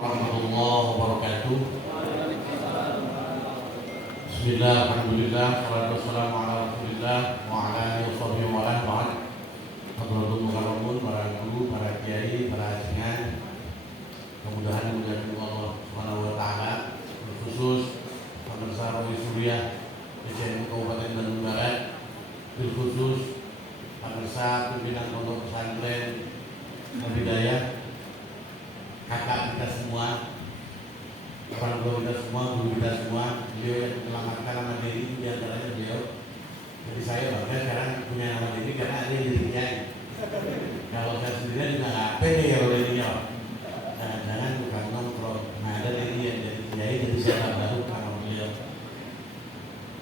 Warahmatullahi wabarakatuh. Bismillah, alhamdulillah, salatu wassalamu ala rasulillah wa ala alihi wa sahbihi wa ala ba'd. Hadratul mukarramun, para guru, para kiai, para ajengan, mudah-mudahan Allah Subhanahu wa taala, khusus pemirsa Radio Surya PCNU Kabupaten Bandung Barat, khusus pemirsa pimpinan pondok pesantren Al-Hidayah, kakak kita semua, orang tua kita semua, guru kita semua, beliau yang menyelamatkan nama diri, diantaranya beliau. Jadi saya bangga sekarang punya nama diri karena ada yang jadi kiai. Kalau saya sendirian juga nggak pede ya kalau dirinya. Jangan bukan nongkrong. Nah, ada yang jadi kiai, jadi saya baru nama beliau.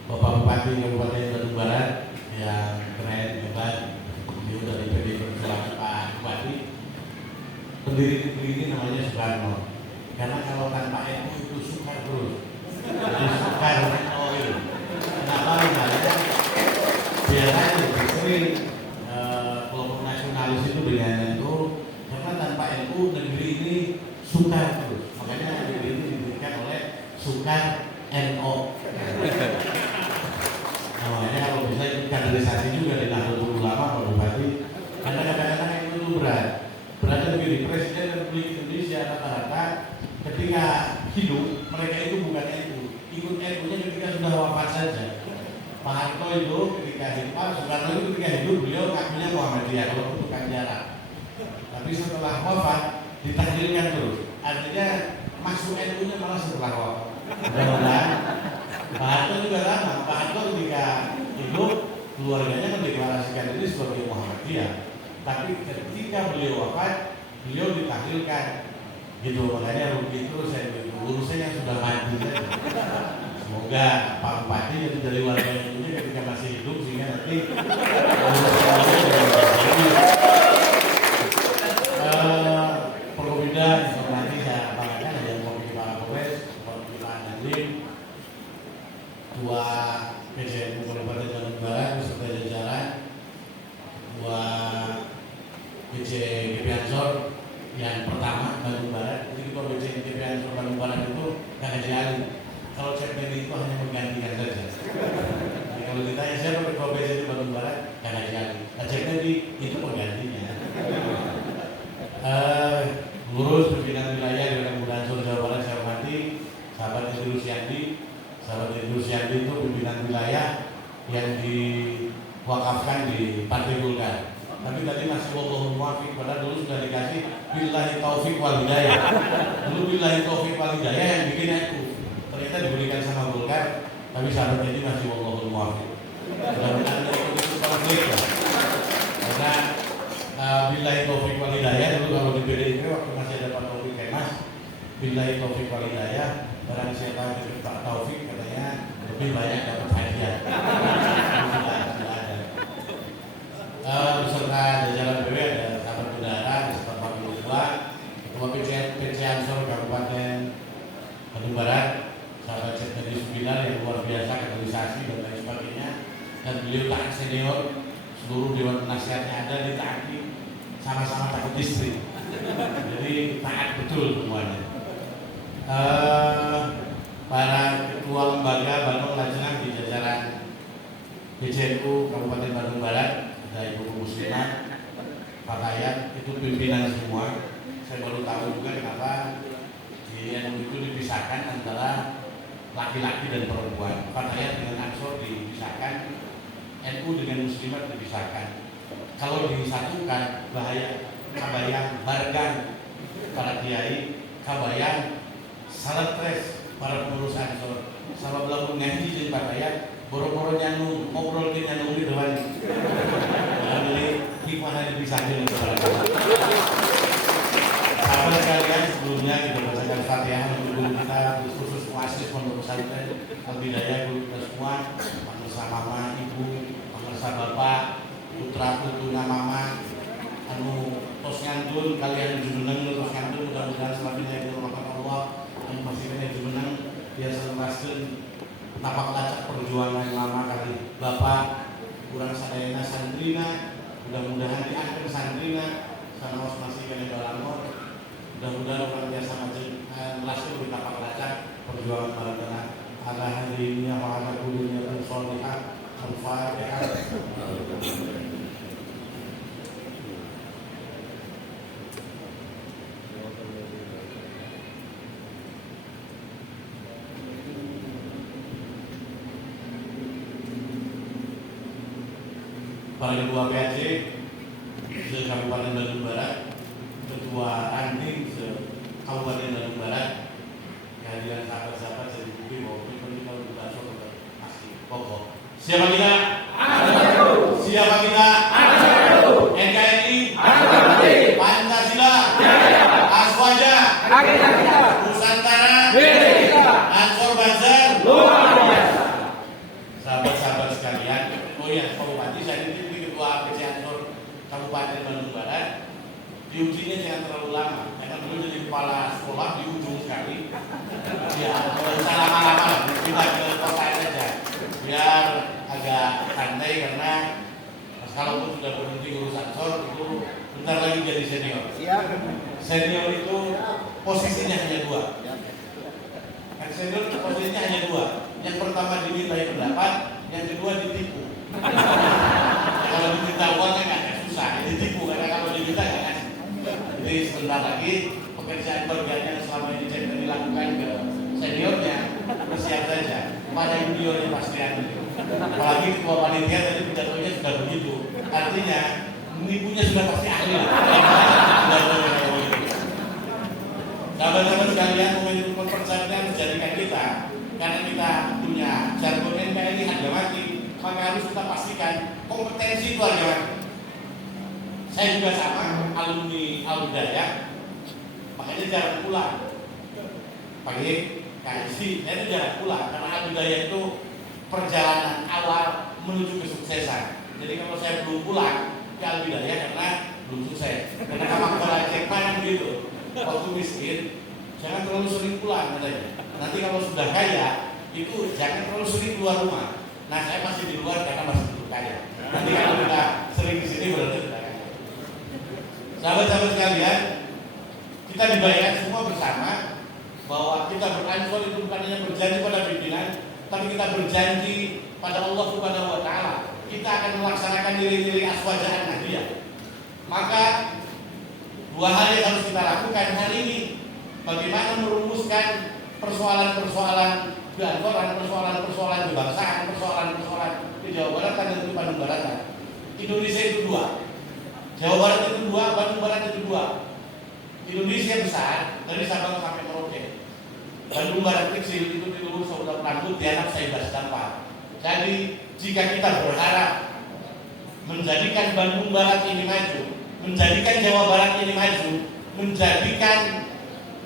Bapak Bupati Kabupaten Bandung Barat yang keren, hebat, beliau dari PD Perjuangan Pak Bupati. Pendiri negeri ini namanya Soekarno. Karena kalau tanpa NU itu sukar terus. Jadi sukar NU. Kenapa misalnya? Biasanya lebih sering kelompok nasionalis itu dengan NU. Karena tanpa NU negeri ini sukar terus. Makanya negeri ini diberikan oleh Sukar NO. Nah, makanya kalau bisa kaderisasi juga di Nahdlatul Ulama Pak Bupati. Karena kadang-kadang NU itu berat. Berada di Presiden Republik Indonesia rata-rata ketika hidup mereka itu bukan NU, ikut NU-nya ketika sudah wafat saja. Pak Harto itu ketika hidup, Soekarno itu ketika hidup beliau ngakunya Muhammadiyah kalau untuk jarak. Tapi setelah wafat ditakdirkan terus. Artinya masuk NU-nya malah setelah wafat. Mudah-mudahan Pak Harto juga sama. Pak Harto ketika hidup keluarganya mendeklarasikan diri sebagai Muhammadiyah. Tapi ketika beliau wafat, beliau ditahlilkan. Gitu, makanya rugi terus saya begitu. Urusnya yang sudah mati saja. Semoga Pak Bupati jadi dari warga ini ketika masih hidup sehingga nanti Perkopimda informasi saya banggakan ada yang Komisi Para Polres, Komisi Pak Dandim, Ketua PCNU Kabupaten Bandung Barat beserta jajaran, Ketua BCGP Ansor yang pertama Bandung Barat. Jadi ketua BCGP Ansor Bandung Barat itu gak ngajarin. Kalau Cekmen itu hanya menggantikan saja. Jadi kalau ditanya siapa ketua BCGP Bandung Barat, gak ngajarin. Nah, Cekmen itu penggantinya. Lurus pimpinan wilayah di Bandung Ansor Jawa Barat saya hormati, sahabat Idrus Yandi. Sahabat Idrus Yandi itu pimpinan wilayah yang diwakafkan di Partai Golkar. Tapi tadi masih wallahul muwaffiq, padahal dulu sudah dikasih billahi taufik wal hidayah. Dulu billahi taufik wal hidayah yang bikin aku. Ternyata diberikan sama Golkar, tapi sahabat ini masih wallahul muwaffiq. Mudah-mudahan itu konflik ya. Karena billahi taufik wal hidayah dulu kalau di PDIP waktu masih ada Pak Taufik Kemas, billahi taufik wal hidayah, barang siapa yang diberi Pak Taufik katanya lebih banyak dapat hadiah. Beserta jajaran BW ada sahabat udara beserta Pak Ketua, Ketua PC Ansor Kabupaten Bandung Barat, sahabat Sekretari Subinar yang luar biasa kaderisasi dan lain sebagainya, dan beliau taat senior, seluruh dewan penasihatnya ada ditaati, sama-sama takut distrik, jadi taat betul semuanya. Para ketua lembaga Bandung Lajenang di jajaran PCNU Kabupaten Bandung Barat, ada Ibu Muslimah, Pak Hayat, itu pimpinan semua. Saya baru tahu juga kenapa di NU itu dipisahkan antara laki-laki dan perempuan. Pak Hayat dengan Ansor dipisahkan, NU dengan Muslimat dipisahkan. Kalau disatukan bahaya, kabayang bargang para kiai, kabayang salah stres para pengurus Ansor, sama belakang ngaji jadi Pak Hayat. Boro-boro nyanu, ngobrol ke nyanu di depan. Jadi hikmahnya dipisahin untuk sahabat sekalian, sebelumnya kita bacakan Fatihah untuk guru kita, khusus muassis pondok pesantren Al-Hidayah, guru kita semua, pemirsa mama, ibu, pemirsa bapak, putra putuna mama, tos ngantun kalian jumeneng tos ngantun mudah-mudahan selanjutnya itu rahmat Allah, masih kena jumeneng biasa lepaskan tapak lacak perjuangan yang lama kali Bapak kurang sadayana santrina, mudah-mudahan diangkat santrina karena masih kena balamor, mudah-mudahan orang biasa para ketua PAC se-Kabupaten Bandung Barat, ketua ranting se-Kabupaten Bandung Barat, kehadiran sahabat-sahabat saya dipikir bahwa ini kalau kita soal pasti pokok. Siapa kita? Siapa kita? NKRI, Pancasila, Aswaja, Nusantara, Ansor Banjar, sahabat-sahabat sekalian. Oh iya, Pak Bupati, saya ini ketua PC Ansor Kabupaten Bandung Barat. Diujinya jangan terlalu lama, karena dulu jadi kepala sekolah di ujung sekali. Ya, kalau usah lama-lama, kita ke kota saja, biar agak santai karena kalaupun sudah berhenti ngurus Ansor itu bentar lagi jadi senior. Senior itu posisinya hanya dua. Senior posisinya hanya dua. Yang pertama dimintai pendapat, yang kedua ditipu. Kalau diminta uangnya nggak susah, ditipu karena kalau diminta nggak kasih. Jadi sebentar lagi pekerjaan bagian yang selama ini saya dilakukan ke seniornya bersiap saja. Pada juniornya pasti ada. Apalagi ketua panitia tadi pidatonya sudah begitu. Artinya menipunya sudah pasti ahli. Sahabat-sahabat sekalian, momentum persahabatan menjadikan kita, karena kita punya jargon NKRI harga mati, maka harus kita pastikan kompetensi itu harga mati. Saya juga sama, alumni Al-Bidayah, makanya jarang pulang. Pagi KSI, saya itu jarang pulang, karena Al-Bidayah itu perjalanan awal menuju kesuksesan. Jadi kalau saya belum pulang ke Al-Bidayah karena belum sukses. Karena kalau kita cek mana begitu, waktu miskin jangan terlalu sering pulang katanya. Nanti kalau sudah kaya itu jangan terlalu sering keluar rumah. Nah saya masih di luar karena masih belum kaya. Nanti kalau kita sering di sini berarti sudah kaya. Sahabat-sahabat sekalian, kita dibayar semua bersama bahwa kita beransur itu bukan hanya berjanji pada pimpinan, tapi kita berjanji pada Allah Subhanahu wa Ta'ala. Kita akan melaksanakan nilai-nilai aswajah Nahdiyah. Maka dua hal yang harus kita lakukan hari ini, bagaimana merumuskan persoalan-persoalan keanggotaan, persoalan-persoalan kebangsaan, persoalan-persoalan di Jawa Barat dan di Bandung Barat. Indonesia itu dua, Jawa Barat itu dua, Bandung Barat itu dua. Indonesia besar dari Sabang sampai Merauke. Bandung Barat kecil itu dilulus saudara rambut di anak saya tanpa. Jadi jika kita berharap menjadikan Bandung Barat ini maju, menjadikan Jawa Barat ini maju, menjadikan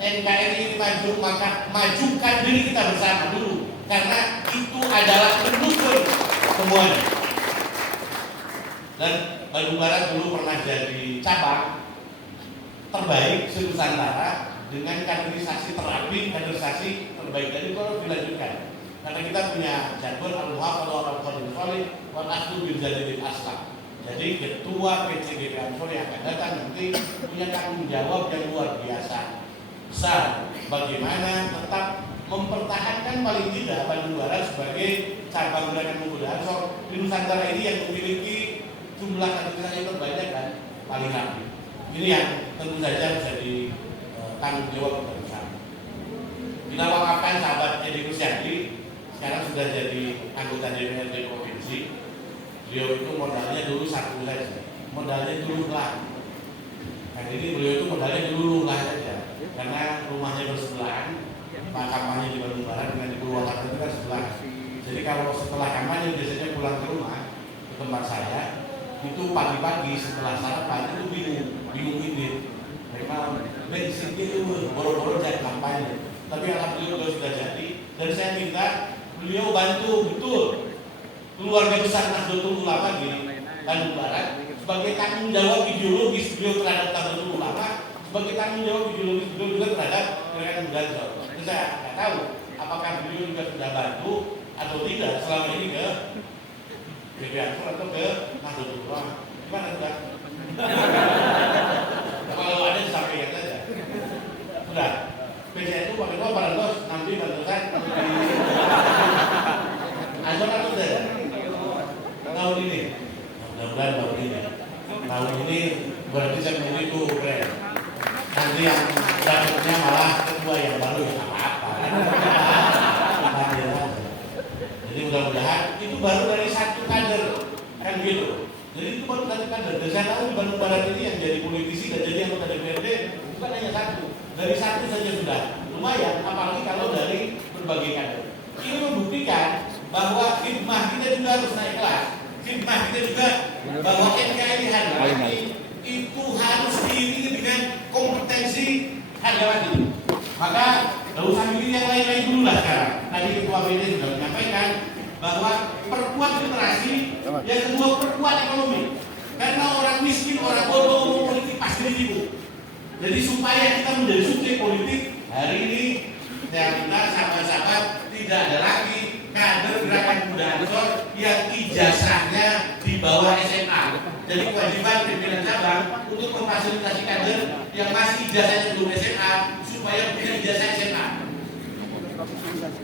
NKRI ini maju, maka majukan diri kita bersama dulu, karena itu adalah pendukung semuanya. Dan Bandung Barat dulu pernah jadi cabang terbaik se-Nusantara dengan kaderisasi terapi, kaderisasi terbaik. Jadi itu harus dilanjutkan. Karena kita punya jargon al-muhafadzah al-qadir salih wal aslu bil jadidil aslam. Jadi ketua PCGP Ansor yang akan datang nanti punya tanggung jawab yang luar biasa besar. Bagaimana tetap mempertahankan paling tidak Bandung Barat sebagai cabang gerakan pemuda Ansor di Nusantara ini yang memiliki jumlah kaderisasi yang terbanyak dan paling rapi. Ini yang tentu saja bisa ditanggung jawab kita bersama. Kita wakafkan sahabat Edi Kusyadi, sekarang sudah jadi anggota DPRD Provinsi. Beliau itu modalnya dulu satu saja, modalnya dulu lah. Kan ini beliau itu modalnya dulu lah saja, karena rumahnya bersebelahan, kampanye di Bandung Barat dengan di Purwakarta itu kan sebelah. Jadi kalau setelah kampanye biasanya pulang ke rumah ke tempat saya, itu pagi-pagi setelah sarapan itu bingung ini. Mereka bensin itu boro-boro jadi kampanye. Tapi alhamdulillah sudah jadi, dan saya minta beliau bantu betul keluarga besar Nahdlatul Ulama di Bandung Barat sebagai tanggung jawab ideologis beliau terhadap Nahdlatul Ulama, sebagai tanggung jawab ideologis beliau juga terhadap gerakan pemuda Ansor. Saya nggak tahu apakah beliau juga sudah bantu atau tidak selama ini ke BP Ansor atau ke Nahdlatul Ulama. Gimana sudah? Kalau ada disampaikan saja. Sudah. PCA itu pakai dua para bos nanti bantuan Ansor atau tidak? Tahun ini, mudah-mudahan tahun ini. Tahun ini berarti saya itu keren. Nanti yang dapatnya malah ketua yang baru ya apa-apa. Jadi mudah-mudahan itu baru dari satu kader kan gitu. Jadi itu baru kader. Dan saya tahu di Bandung Barat ini yang jadi politisi dan jadi anggota DPRD bukan hanya satu. Dari satu saja sudah lumayan, apalagi kalau dari berbagai kader. Ini membuktikan bahwa khidmah kita juga harus naik kelas. Khidmah kita juga bahwa NKRI Harjamati itu harus diiringi dengan kompetensi Harjamati. Maka tidak usah milih yang lain-lain dulu lah sekarang. Tadi Ketua BD sudah menyampaikan bahwa perkuat literasi, yang kedua perkuat ekonomi. Karena orang miskin, orang bodoh ngomong politik pasti ditipu. Jadi supaya kita menjadi subjek politik hari ini, saya minta sahabat-sahabat tidak ada lagi kader Gerakan Pemuda Ansor yang ijazahnya di bawah SMA. Jadi kewajiban pimpinan cabang untuk memfasilitasi kader yang masih ijazahnya sebelum SMA supaya punya ijazah SMA.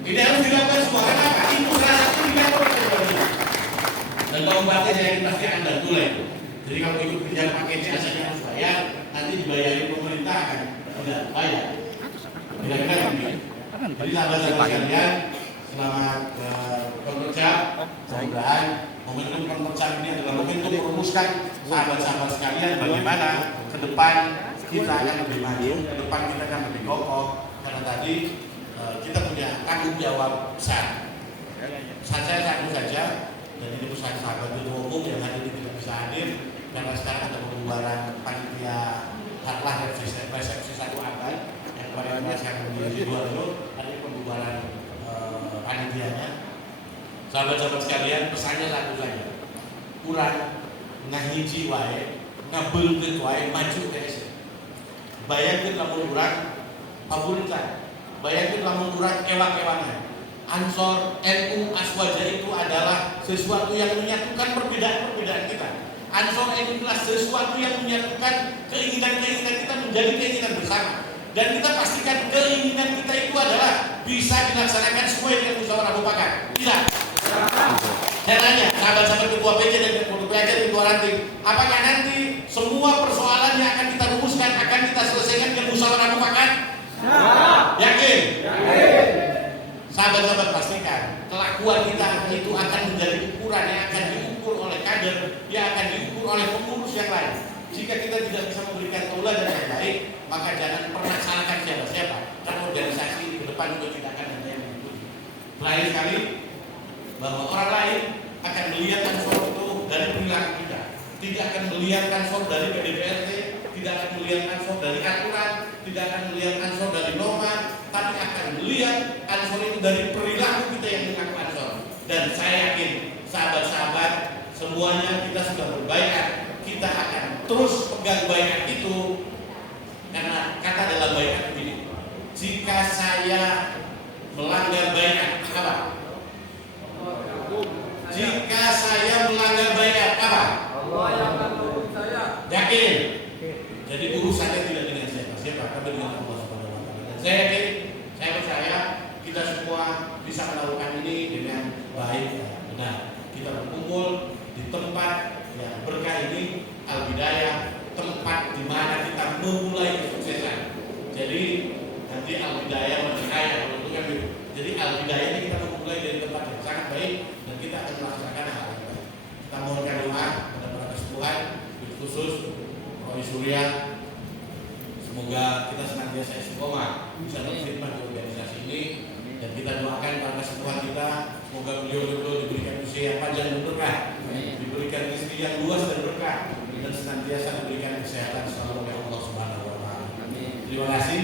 Ini harus dilakukan semua. Kenapa? Itu salah satu yang dan kalau batin saya pasti akan bantu lah itu. Jadi kalau ikut pinjam paket C saja harus bayar, nanti dibayarin pemerintah akan tidak bayar. Kira-kira begini. Jadi sahabat-sahabat sekalian, selamat bekerja. Mudah-mudahan momentum pekerjaan ini adalah momentum merumuskan sahabat-sahabat sekalian bagaimana ke depan kita akan lebih maju, ke depan kita akan lebih kokoh. Karena tadi kita punya tanggung jawab besar. Saya satu saja, dan ini pesan sahabat ketua umum yang hadir ini tidak bisa hadir karena sekarang ada pembubaran panitia harlah resepsi 1 April yang kemarin merasakan di Sidoarjo, ada pembubaran panitianya. Sahabat-sahabat sekalian, pesannya satu saja, kurang ngahiji wae, ngabulkeun wae, maju ke SE. Bayangkeun lamun urang paburita, bayangkeun lamun urang ewak-ewangan. Ansor, NU, Aswaja itu adalah sesuatu yang menyatukan perbedaan-perbedaan kita. Ansor NU adalah sesuatu yang menyatukan keinginan-keinginan kita menjadi keinginan bersama. Dan kita pastikan keinginan kita itu adalah bisa dilaksanakan sesuai dengan musyawarah mufakat. Bisa? Saya tanya, sahabat-sahabat ketua PJ dan ketua PJ dan ketua ranting, apakah nanti semua persoalan yang akan kita rumuskan akan kita selesaikan dengan musyawarah mufakat? Yakin? Yakin. Sahabat-sahabat pastikan kelakuan kita itu akan menjadi ukuran yang akan diukur oleh kader, yang akan diukur oleh pengurus yang lain. Jika kita tidak bisa memberikan tauladan yang baik, maka jangan pernah salahkan siapa-siapa. Karena organisasi di depan juga tidak akan ada yang mengikuti. Terakhir sekali, bahwa orang lain akan melihat Ansor itu dari perilaku kita, tidak akan melihat Ansor dari PDPRT, tidak akan melihat Ansor dari aturan, tidak akan melihat Ansor dari norma, tapi akan melihat Ansor itu dari perilaku kita yang mengaku Ansor. Dan saya yakin sahabat-sahabat semuanya kita sudah berbaikat, kita akan terus pegang baikat itu, karena kata dalam baikat begini, jika saya melanggar baikat apa? Jika saya melanggar baikat apa? Allah yang akan menghukum saya. Yakin? Jadi urusannya tidak dengan siapa, tapi dengan Allah Subhanahu wa taala. Saya yakin, saya percaya kita semua bisa melakukan ini dengan baik dan benar. Kita berkumpul di tempat yang berkah ini, Al-Bidayah, tempat di mana kita memulai kesuksesan. Jadi nanti Al-Bidayah berkaya kalau itu kan gitu. Jadi Al-Bidayah ini kita memulai dari tempat yang sangat baik dan kita akan melaksanakan hal yang baik. Kita mohonkan doa kepada para kesepuhan, khusus Roy Surya. Semoga kita senantiasa istiqomah bisa berkhidmat di organisasi ini, dan kita doakan para kesepuhan kita, semoga beliau diberikan usia yang panjang dan berkah, diberikan rezeki yang luas dan berkah, dan senantiasa diberikan kesehatan selalu oleh Allah Subhanahu wa taala. Terima kasih.